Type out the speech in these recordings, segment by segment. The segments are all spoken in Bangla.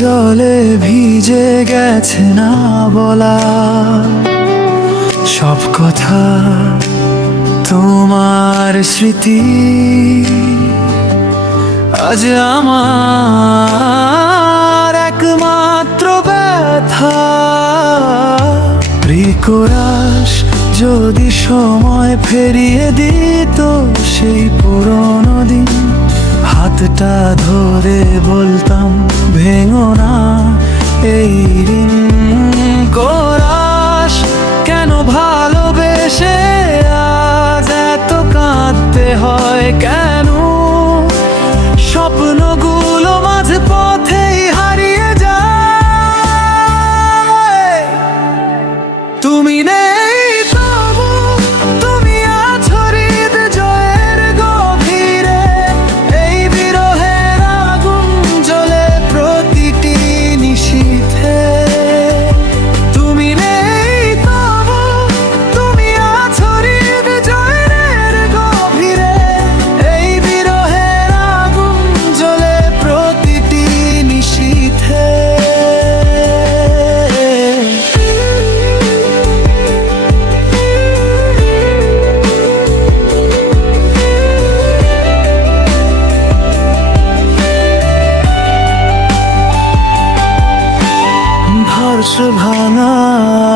জলে ভিজে গেছে না বলা সব কথা, তোমার স্মৃতি আজ আমার একমাত্র ব্যথা। রিকোরাস যদি সময় ফিরিয়ে দিত সেই পুরনো দিন, হাতটা ধরে বলতাম ভেঙো না এই ঋণ। কোরাস কেন ভালোবেসে আজ এত কাঁদতে হয়, কেন স্বপ্নগুলো মাঝ পথেই হারিয়ে যায়। তুমি নেই তবু তুমি আছো হৃদয়ের গভীরে, এই বিরহের আগুন জ্বলে প্রতিটি নিশীথে। তুমি নেই তবু তুমি আছো হৃদয়ের গভীরে, এই বিরহের আগুন জ্বলে প্রতিটি নিশীথে। ভার্স ভাঙা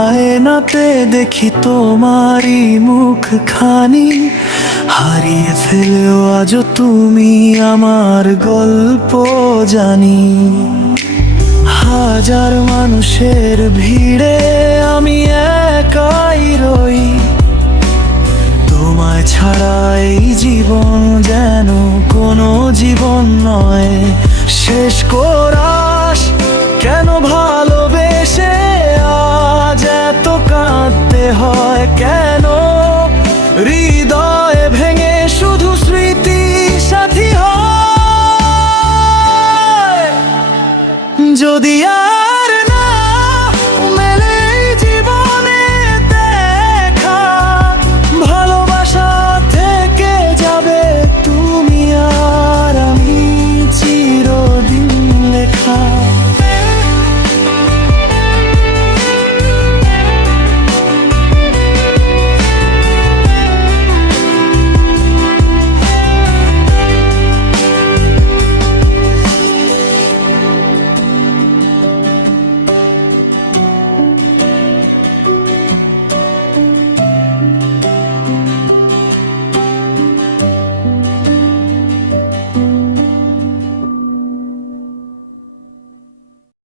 আয়নাতে দেখি তোমারই মুখখানি, হারিয়ে ফেলেও আজও তুমি আমার গল্প জানি। হাজার মানুষের ভিড়ে আমি একাই রই, তোমায় ছাড়া এই জীবন যেন কোনো জীবন নয়। শেষ কোরাস কেন ভালোবেসে আজ এত কাঁদতে হয়, কেন হৃদয় ভেঙে শুধু স্মৃতি সাথী হয়। যদি